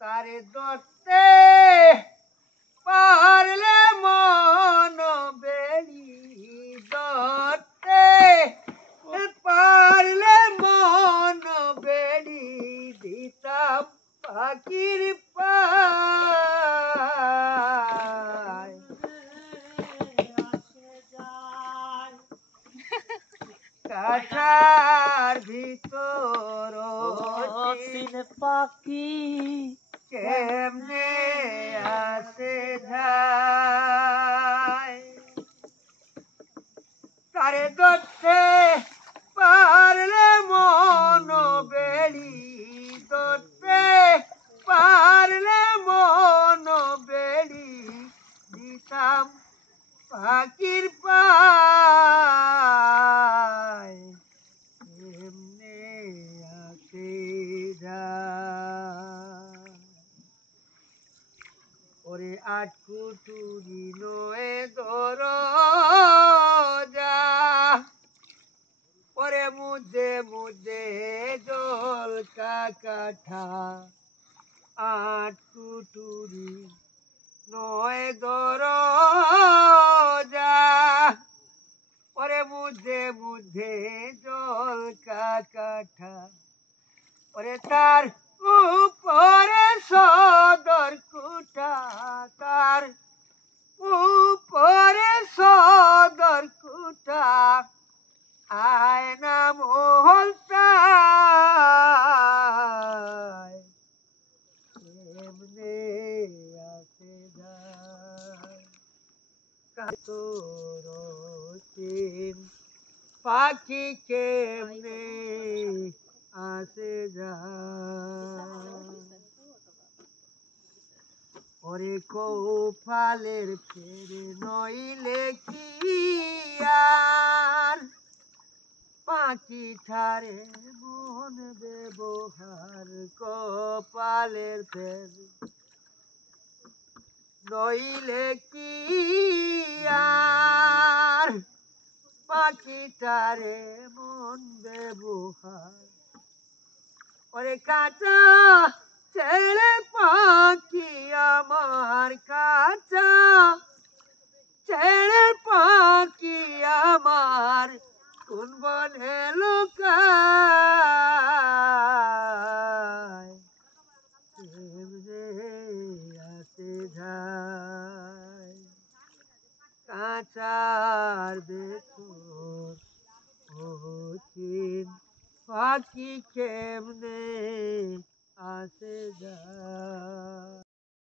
তারে ধরতে পারলে মন বেড়ি ধরতে পারলে মন বেড়ি দিতাম পাখির পায় কাঠার ভিতর পাখি কেমনে আসে যায় তারে ধরতে পারলে মন বেড়ি ধরতে পারলে মন বেড়ি দিতাম পাখির পায় কেমনে আসে যায় ওরে আটকুটুরি নয়ে দরজা ওরে মুদে মুদে জল কাঠা আটকুটুরি নয় দরজা ওরে মুদে মুদে জল কাঠা ওরে তার উপরে সদর কুটা তার উপরে সদর কুটা আয়না মহলতায় কেমনে আসে যায় কাতরতিন পাখি কেমনে আসে যায় ওরে কৌফালের ফেরে নইলে কি আর পাখি ঠারে মন ব্যবহার কপালের ফেরে নইলে কি আর পাখি ঠারে মন ব্যবহার ওরে কাঁচা ছেড়ে পাখি আমার কাঁচা ছেড়ে পাখি আমার কোন বনে লুকায় কেমনে আসে যায় কাঁচার ভেতর ওচিন পাখি কেমনে আসে যায়।